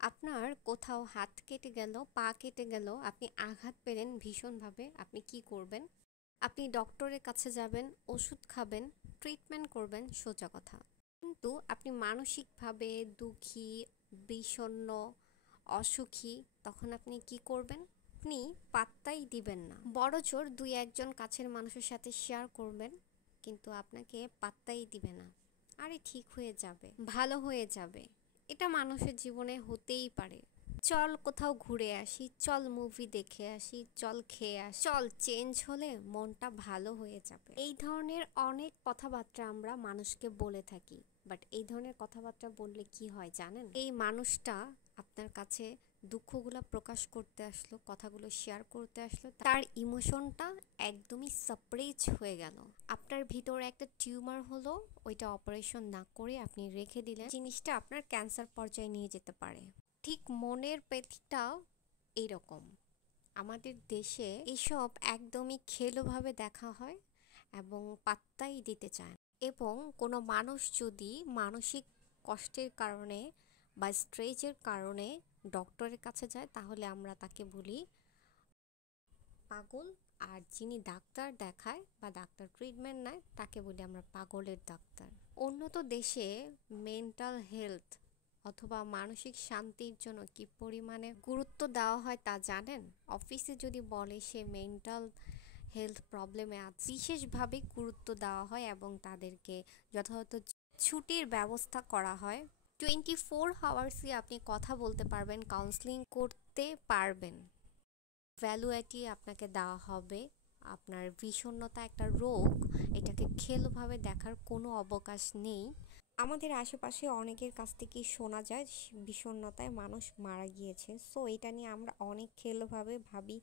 আপনার কোথাও হাত কেটে গেল, পা কেটে গেল, আপনি আঘাত পেলেন ভীষণভাবে, আপনি কি করবেন? আপনি ডক্টরের কাছে যাবেন, ওষুধ খাবেন, ট্রিটমেন্ট করবেন, সোজা কথা। কিন্তু আপনি মানসিকভাবে দুঃখী, বিষণ্ণ, অসুখী, তখন আপনি কি করবেন? আপনি পাত্তাই দিবেন না। বড়জোর দুই একজন কাছের মানুষের সাথে শেয়ার করবেন, কিন্তু আপনাকে পাত্তাই দিবে না। আরে ঠিক হয়ে যাবে, ভালো হয়ে যাবে। এটা মানুষের জীবনে হতেই পারে। চল কোথাও ঘুরে আসি, চল মুভি দেখে আসি, চল খেয়ে আসি, চল চেঞ্জ হলে মনটা ভালো হয়ে যাবে। এই ধরনের অনেক কথাবার্তা আমরা মানুষকে বলে থাকি। বাট এই ধরনের কথাবার্তা বললে কি হয় জানেন? এই মানুষটা আপনার কাছে দুঃখগুলো প্রকাশ করতে আসলো, কথাগুলো শেয়ার করতে আসলো, তার ইমোশনটা একদমই সাপ্রেস হয়ে গেল। আপনার ভিতরে একটা টিউমার হলো, ওইটা অপারেশন না করে আপনি রেখে দিলেন, জিনিসটা আপনার ক্যান্সার পর্যায়ে নিয়ে যেতে পারে। ঠিক মনের ব্যথাটাও এইরকম। আমাদের দেশে এসব একদমই খেলোভাবে দেখা হয় এবং পাত্তাই দিতে চায় না। এবং কোনো মানুষ যদি মানসিক কষ্টের কারণে বা স্ট্রেসের কারণে ডক্টরের কাছে যায়, তাহলে আমরা তাকে বলি পাগল। আর যিনি ডাক্তার দেখায় বা ডাক্তার ট্রিটমেন্ট নেয়, তাকে বলি আমরা পাগলের ডাক্তার। উন্নত দেশে মেন্টাল হেলথ অথবা মানসিক শান্তির জন্য কি পরিমাণে গুরুত্ব দেওয়া হয় তা জানেন? অফিসে যদি বলে সে মেন্টাল হেলথ প্রবলেমে আছে, বিশেষভাবে গুরুত্ব দেওয়া হয় এবং তাদেরকে যথাযথ ছুটির ব্যবস্থা করা হয়। 24 আওয়ার্সই আপনি কথা বলতে পারবেন, কাউন্সেলিং করতে পারবেন। ভ্যালুয়েটি আপনাকে দেওয়া হবে। আপনার বিষণ্ণতা একটা রোগ, এটাকে খেলভাবে দেখার কোনো অবকাশ নেই। আমাদের আশেপাশে অনেকের কাছ থেকেই শোনা যায় বিষণ্ণতায় মানুষ মারা গিয়েছে। সো এটা নিয়ে আমরা অনেক খেলভাবে ভাবি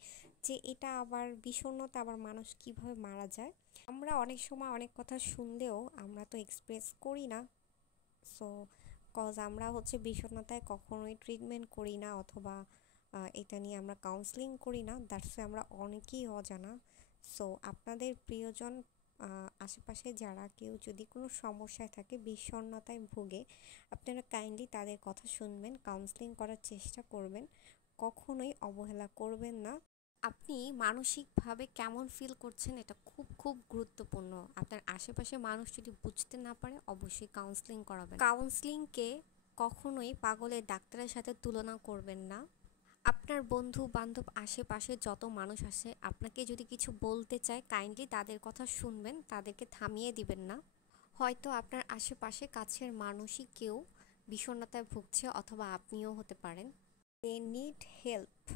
যে এটা আবার বিষণ্ণতা, আবার মানুষ কিভাবে মারা যায়। আমরা অনেক সময় অনেক কথা শুনলেও আমরা তো এক্সপ্রেস করি না। সো আমরা হচ্ছে বিষণ্ণতায় কখনোই ট্রিটমেন্ট করি না, অথবা এটা নিয়ে আমরা কাউন্সেলিং করি না। দ্যাটস আমরা অনেকেই অজানা। সো আপনাদের প্রিয়জন আশেপাশে যারা কেউ যদি কোনো সমস্যায় থাকে, বিষণ্ণতায় ভোগে, আপনারা কাইন্ডলি তাদের কথা শুনবেন, কাউন্সেলিং করার চেষ্টা করবেন, কখনোই অবহেলা করবেন না। আপনি মানসিকভাবে কেমন ফিল করছেন এটা খুব খুব গুরুত্বপূর্ণ। আপনার আশেপাশে মানুষ যদি বুঝতে না পারে, অবশ্যই কাউন্সেলিং করাবেন। কাউন্সেলিংকে কখনোই পাগলের ডাক্তারের সাথে তুলনা করবেন না। আপনার বন্ধু বান্ধব আশেপাশে যত মানুষ আছে, আপনাকে যদি কিছু বলতে চায়, কাইন্ডলি তাদের কথা শুনবেন, তাদেরকে থামিয়ে দিবেন না। হয়তো আপনার আশেপাশে কাছের মানুষই কেউ বিষণ্ণতায় ভুগছে, অথবা আপনিও হতে পারেন। They need help.